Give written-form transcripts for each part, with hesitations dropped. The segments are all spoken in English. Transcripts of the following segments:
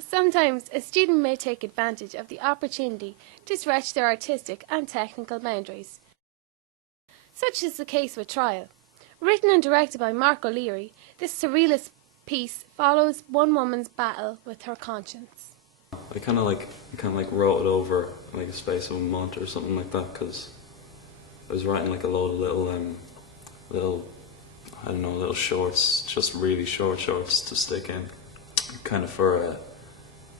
Sometimes a student may take advantage of the opportunity to stretch their artistic and technical boundaries. Such is the case with Trial. Written and directed by Mark O'Leary, this surrealist piece follows one woman's battle with her conscience. I kind of wrote it over like a space of a month or something like that, because I was writing like a load of little shorts, just really short shorts to stick in, kind of for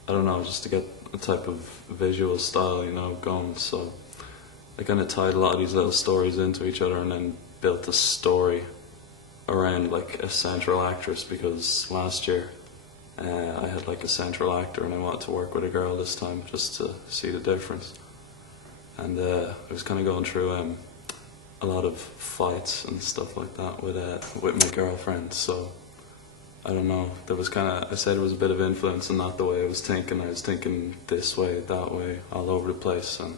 I don't know, just to get a type of visual style, going. So I kind of tied a lot of these little stories into each other and then built a story around like a central actress, because last year I had like a central actor and I wanted to work with a girl this time just to see the difference. And I was kind of going through a lot of fights and stuff like that with my girlfriend, so I don't know, there was I said it was a bit of influence in that, the way I was thinking this way, that way, all over the place, and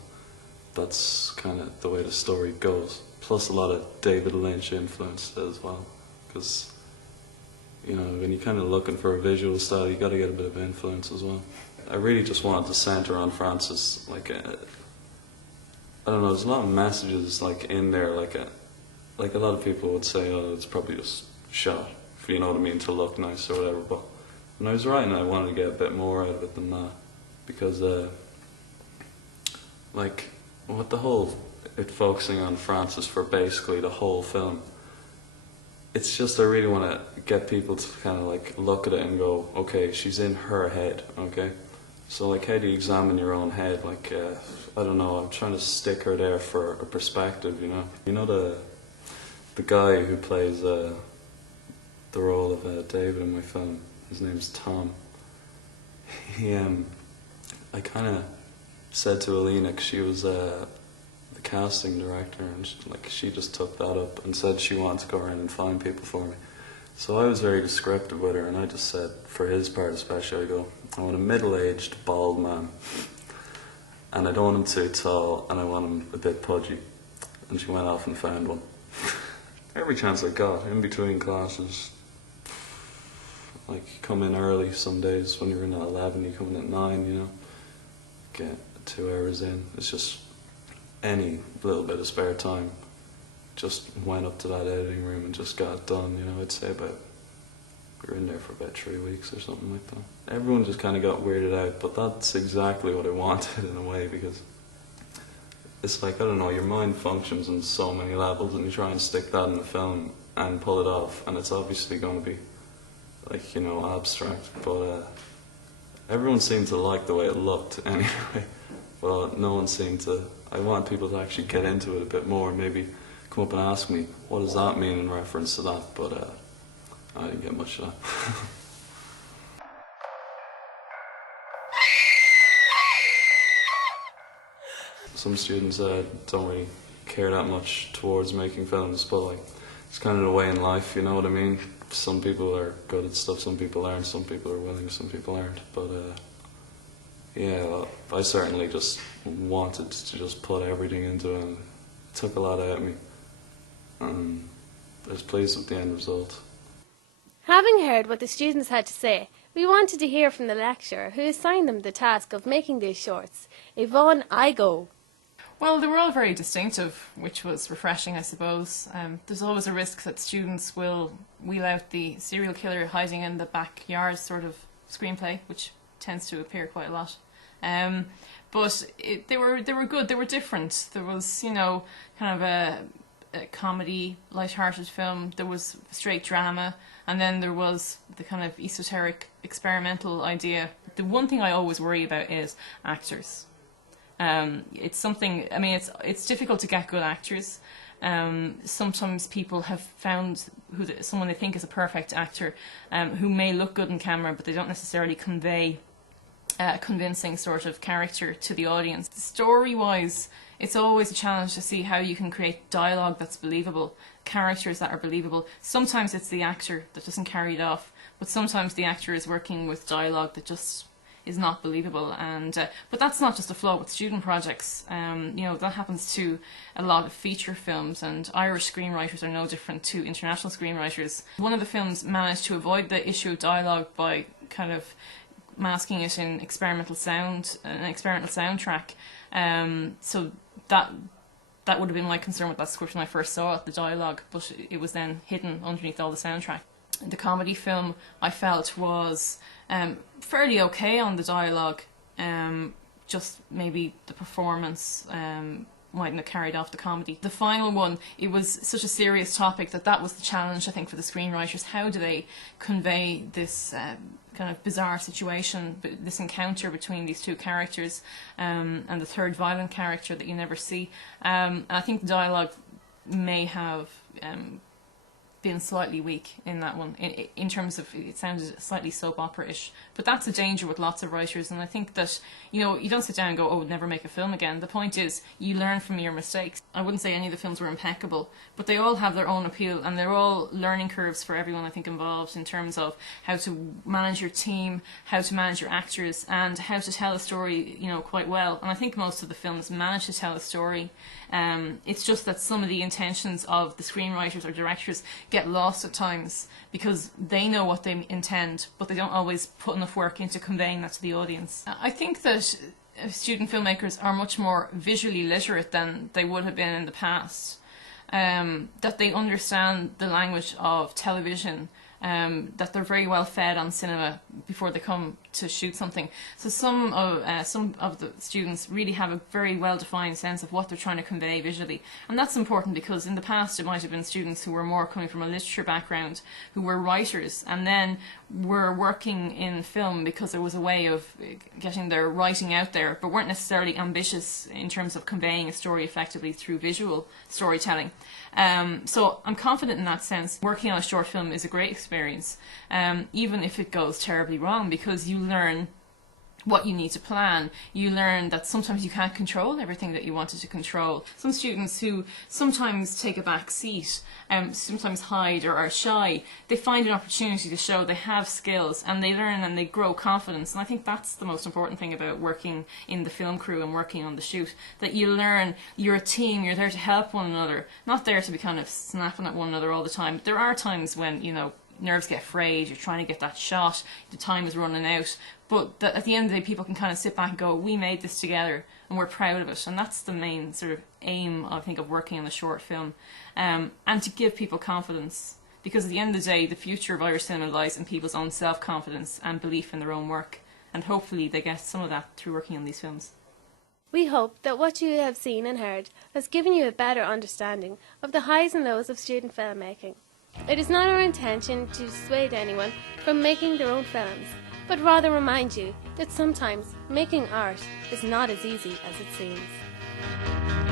that's kind of the way the story goes. Plus a lot of David Lynch influence as well, because when you're kind of looking for a visual style, you got to get a bit of influence as well. I really just wanted to centre on Frances, I don't know, there's a lot of messages in there, like a lot of people would say, oh, it's probably just shot, if you know what I mean, to look nice or whatever, but when I was writing I wanted to get a bit more out of it than that, because with the whole, focusing on Frances for basically the whole film, it's just I really want to get people to kind of look at it and go, okay, she's in her head, okay? So how do you examine your own head? I don't know, I'm trying to stick her there for a perspective, You know the guy who plays the role of David in my film, his name's Tom. I kind of said to Alina, 'cause she was the casting director, and she just took that up and said she wanted to go around and find people for me. So I was very descriptive with her, and I just said, for his part especially, I go, I want a middle-aged bald man, and I don't want him too tall, and I want him a bit pudgy. And she went off and found one. Every chance I got, in between classes, you come in early some days, when you're in at 11, you come in at 9, get 2 hours in. It's just any little bit of spare time, just went up to that editing room and just got it done. I'd say we were in there for about 3 weeks or something like that. Everyone just kind of got weirded out, but that's exactly what I wanted in a way, because it's I don't know, your mind functions on so many levels, and you try and stick that in a film and pull it off, and it's obviously going to be abstract, but everyone seemed to like the way it looked anyway, but no one seemed to. I want people to actually get into it a bit more, and maybe come up and ask me, what does that mean in reference to that, but I didn't get much of that. Some students don't really care that much towards making films, but it's kind of the way in life, you know what I mean? Some people are good at stuff, some people aren't, some people are willing, some people aren't, but yeah, I certainly just wanted to just put everything into it, and it took a lot out of me, and I was pleased with the end result. Having heard what the students had to say, we wanted to hear from the lecturer who assigned them the task of making these shorts, Yvonne Igo. Well, they were all very distinctive, which was refreshing, I suppose. There's always a risk that students will wheel out the serial killer hiding in the backyard sort of screenplay, which tends to appear quite a lot. But they were good. They were different. There was, kind of a comedy, light-hearted film. There was straight drama, and then there was the kind of esoteric, experimental idea. The one thing I always worry about is actors. It's something. I mean, it's difficult to get good actors. Sometimes people have found someone they think is a perfect actor, who may look good on camera, but they don't necessarily convey a convincing sort of character to the audience. Story-wise, it's always a challenge to see how you can create dialogue that's believable, characters that are believable. Sometimes it's the actor that doesn't carry it off, but sometimes the actor is working with dialogue that just is not believable. And but that's not just a flaw with student projects. That happens to a lot of feature films, and Irish screenwriters are no different to international screenwriters. One of the films managed to avoid the issue of dialogue by kind of masking it in experimental sound, an experimental soundtrack. So that would have been my concern with that script when I first saw it, the dialogue, but it was then hidden underneath all the soundtrack. The comedy film, I felt, was fairly okay on the dialogue, just maybe the performance mightn't have carried off the comedy. The final one, it was such a serious topic that was the challenge, I think, for the screenwriters. How do they convey this kind of bizarre situation, this encounter between these two characters, and the third violent character that you never see? I think the dialogue may have been slightly weak in that one, in terms of, it sounded slightly soap opera-ish. But that's a danger with lots of writers, and I think that, you know, you don't sit down and go, oh, never make a film again. The point is, you learn from your mistakes. I wouldn't say any of the films were impeccable, but they all have their own appeal, and they're all learning curves for everyone, I think, involved, in terms of how to manage your team, how to manage your actors, and how to tell a story, you know, quite well. And I think most of the films manage to tell a story. It's just that some of the intentions of the screenwriters or directors get lost at times, because they know what they intend, but they don't always put enough work into conveying that to the audience. I think that student filmmakers are much more visually literate than they would have been in the past, that they understand the language of television, that they're very well fed on cinema before they come to shoot something. So some of the students really have a very well defined sense of what they're trying to convey visually, and that's important, because in the past it might have been students who were more coming from a literature background, who were writers, and then were working in film because there was a way of getting their writing out there, but weren't necessarily ambitious in terms of conveying a story effectively through visual storytelling. So I'm confident in that sense. Working on a short film is a great experience, even if it goes terribly wrong, because you learn what you need to plan. You learn that sometimes you can't control everything that you wanted to control. Some students who sometimes take a back seat, sometimes hide or are shy, they find an opportunity to show they have skills, and they learn and they grow confidence. And I think that's the most important thing about working in the film crew and working on the shoot, that you learn you're a team, you're there to help one another, not there to be kind of snapping at one another all the time. There are times when, you know, nerves get frayed, you're trying to get that shot, the time is running out, but at the end of the day people can kind of sit back and go, we made this together and we're proud of it. And that's the main sort of aim, I think, of working on a short film, and to give people confidence, because at the end of the day the future of Irish cinema lies in people's own self-confidence and belief in their own work, and hopefully they get some of that through working on these films. We hope that what you have seen and heard has given you a better understanding of the highs and lows of student filmmaking. It is not our intention to dissuade anyone from making their own films, but rather remind you that sometimes making art is not as easy as it seems.